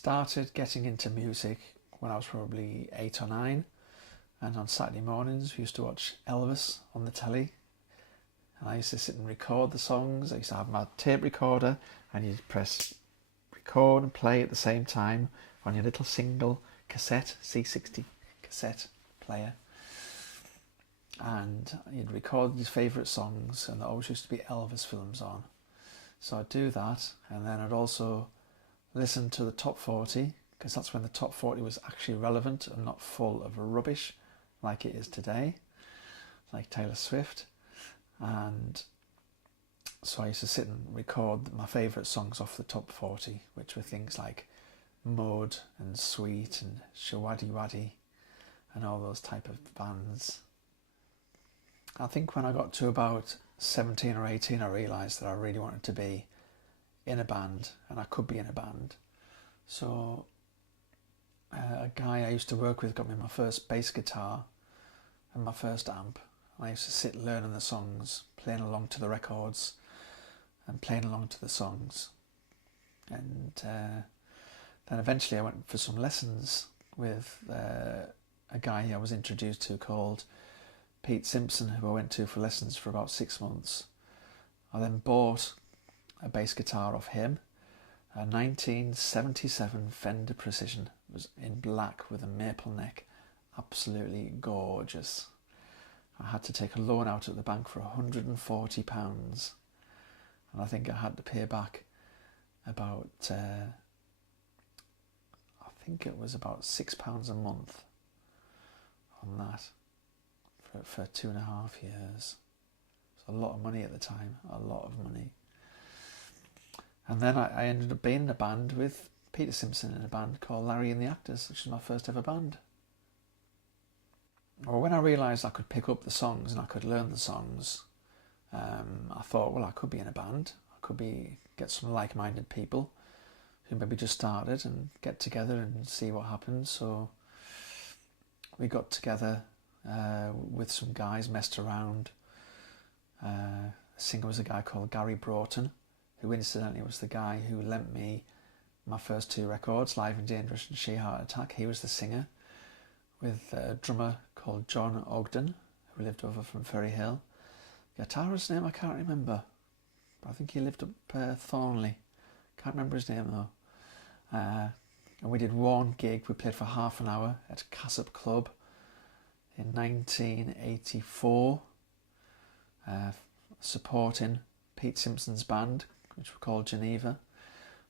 started getting into music when I was probably 8 or 9, and on Saturday mornings we used to watch Elvis on the telly, and I used to sit and record the songs. I used to have my tape recorder, and you'd press record and play at the same time on your little single cassette, C60 cassette player, and you'd record your favourite songs, and there always used to be Elvis films on. So I'd do that, and then I'd also listen to the top 40, because that's when the top 40 was actually relevant and not full of rubbish like it is today, like Taylor Swift. And so I used to sit and record my favourite songs off the top 40, which were things like Mud and Sweet and Shawaddy Waddy and all those type of bands. I think when I got to about 17 or 18, I realised that I really wanted to be in a band, and I could be in a band. So a guy I used to work with got me my first bass guitar and my first amp. I used to sit learning the songs, playing along to the records and playing along to the songs. And then eventually I went for some lessons with a guy I was introduced to called Pete Simpson, who I went to for lessons for about 6 months. I then bought a bass guitar off him, a 1977 Fender Precision. It was in black with a maple neck, absolutely gorgeous. I had to take a loan out at the bank for £140, and I think I had to pay back about I think it was about £6 a month on that for 2.5 years. It's a lot of money at the time, a lot of money. And then I ended up being in a band with Peter Simpson, in a band called Larry and the Actors, which was my first ever band. Well, when I realised I could pick up the songs and I could learn the songs, I thought, well, I could be in a band. I could get some like-minded people who maybe just started and get together and see what happens. So we got together with some guys, messed around. The singer was a guy called Gary Broughton, who incidentally was the guy who lent me my first 2 records, Live and Dangerous and She Heart Attack. He was the singer, with a drummer called John Ogden, who lived over from Ferry Hill. Guitarist's name I can't remember, but I think he lived up Thornley. Can't remember his name though. And we did one gig. We played for half an hour at Cassop Club in 1984, supporting Pete Simpson's band, which were called Geneva.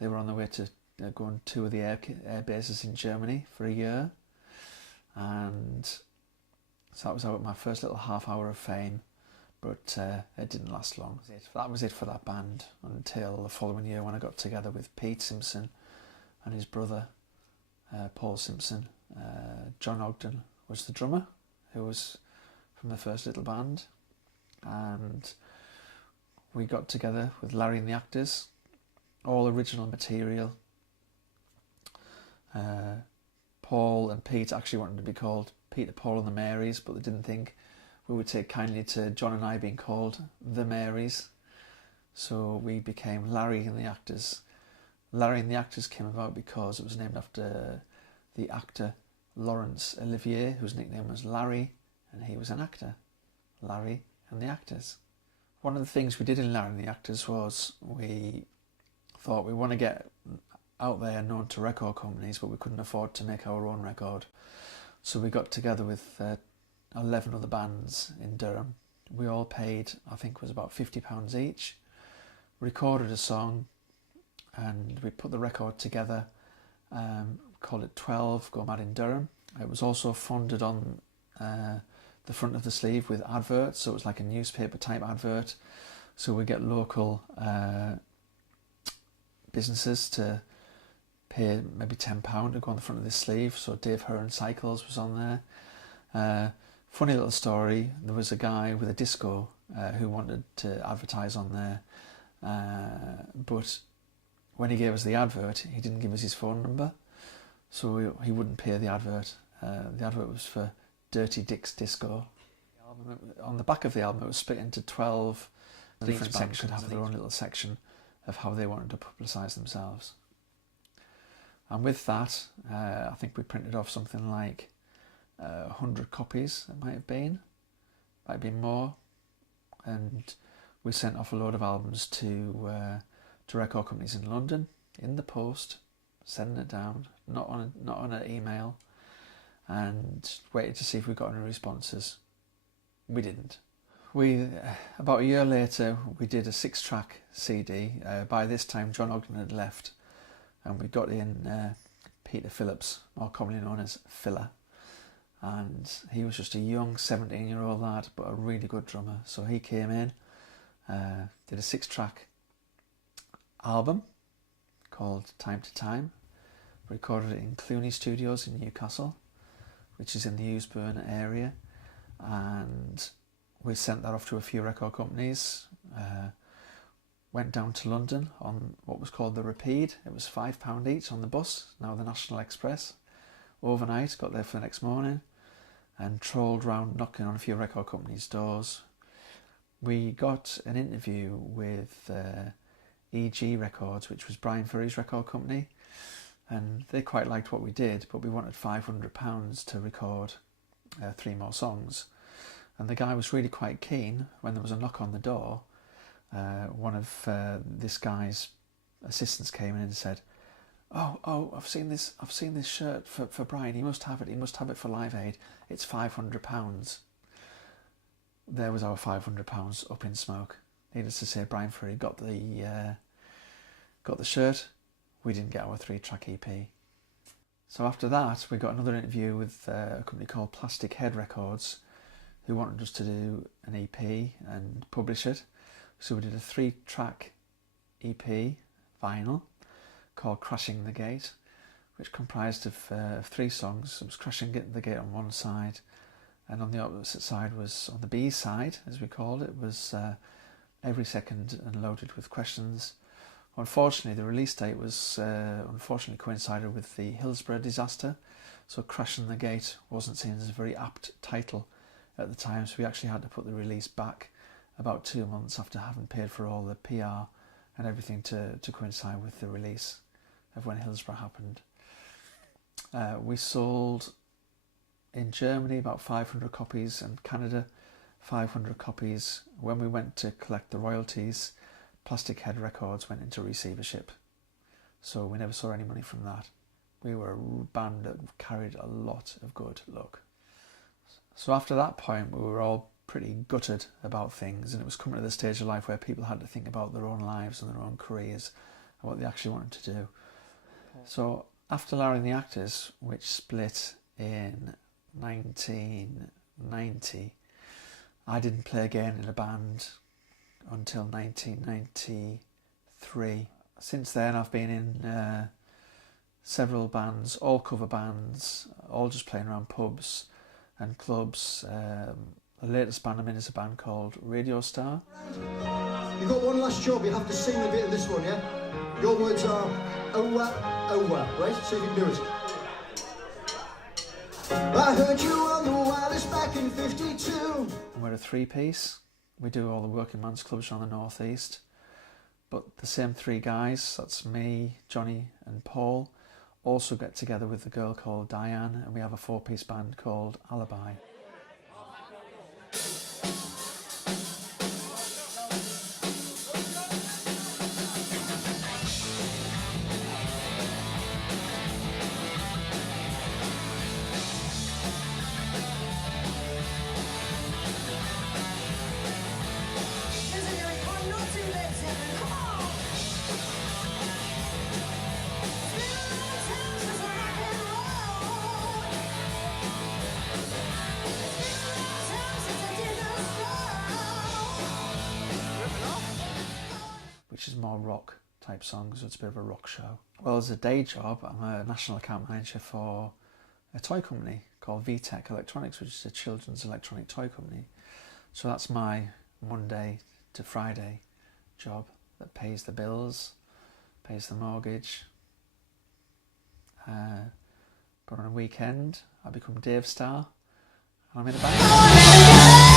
They were on their way to go and tour the air bases in Germany for a year, and so that was my first little half hour of fame, but it didn't last long. That was it for that band until the following year, when I got together with Pete Simpson and his brother Paul Simpson. John Ogden was the drummer, who was from the first little band, and we got together with Larry and the Actors, all original material. Paul and Pete actually wanted to be called Peter, Paul and the Marys, but they didn't think we would take kindly to John and I being called the Marys, so we became Larry and the Actors. Larry and the Actors came about because it was named after the actor Laurence Olivier, whose nickname was Larry, and he was an actor. Larry and the Actors. One of the things we did in Larry and the Actors was we thought we want to get out there and known to record companies, but we couldn't afford to make our own record. So we got together with 11 other bands in Durham. We all paid, I think it was about £50 each, recorded a song, and we put the record together, called it 12 Go Mad in Durham. It was also funded on the front of the sleeve with adverts, so it was like a newspaper type advert. So we get local businesses to pay maybe £10 to go on the front of the sleeve. So Dave Hearn Cycles was on there. Funny little story, there was a guy with a disco who wanted to advertise on there, but when he gave us the advert, he didn't give us his phone number, so he wouldn't pay the advert. The advert was for Dirty Dick's Disco. On the back of the album, it was split into 12 different sections, have their own little section of how they wanted to publicise themselves. And with that, I think we printed off something like 100 copies, it might have been more, and we sent off a load of albums to record companies in London, in the post, sending it down, not on an email, and waited to see if we got any responses. We didn't. About a year later, we did a 6-track CD. By this time, John Ogden had left, and we got in Peter Phillips, more commonly known as Filler, and he was just a young 17-year-old lad, but a really good drummer. So he came in, did a 6-track album called Time to Time, recorded it in Clooney Studios in Newcastle, which is in the Eusbourne area, and we sent that off to a few record companies. Went down to London on what was called the Rapide. It was £5 each on the bus, now the National Express. Overnight, got there for the next morning, and trolled round knocking on a few record companies' doors. We got an interview with EG Records, which was Brian Ferry's record company, and they quite liked what we did, but we wanted £500 to record 3 more songs. And the guy was really quite keen. When there was a knock on the door, one of this guy's assistants came in and said, "Oh, I've seen this shirt for Brian. He must have it. He must have it for Live Aid. It's £500." There was our £500 up in smoke. Needless to say, Brian Ferry got the shirt. We didn't get our 3-track EP. So after that, we got another interview with a company called Plastic Head Records, who wanted us to do an EP and publish it. So we did a 3-track EP vinyl called Crashing the Gate, which comprised of 3 songs. It was Crashing the Gate on one side, and on the opposite side was, on the B side, as we called it, was Every Second and Loaded with Questions. Unfortunately, the release date was coincided with the Hillsborough disaster, so Crashing the Gate wasn't seen as a very apt title at the time, so we actually had to put the release back about 2 months after having paid for all the PR and everything to coincide with the release of when Hillsborough happened. We sold in Germany about 500 copies, and Canada 500 copies. When we went to collect the royalties, Plastic Head Records went into receivership, so we never saw any money from that. We were a band that carried a lot of good luck. So after that point, we were all pretty gutted about things, and it was coming to the stage of life where people had to think about their own lives and their own careers and what they actually wanted to do. Okay. So after Larry and the Actors, which split in 1990, I didn't play again in a band until 1993. Since then, I've been in several bands, all cover bands, all just playing around pubs and clubs. The latest band I'm in is a band called Radio Star. You've got one last job, you have to sing a bit of this one, yeah? Your words are owa, owa, right? See if you can do it. I heard you on the wireless back in 52. And we're a 3-piece. We do all the working man's clubs around the northeast. But the same 3 guys, that's me, Johnny and Paul, also get together with a girl called Diane, and we have a 4-piece band called Alibi. Which is more rock type songs, so it's a bit of a rock show. Well, as a day job, I'm a national account manager for a toy company called VTech Electronics, which is a children's electronic toy company. So that's my Monday to Friday job that pays the bills, pays the mortgage. But on a weekend, I become Dave Starr, and I'm in a band.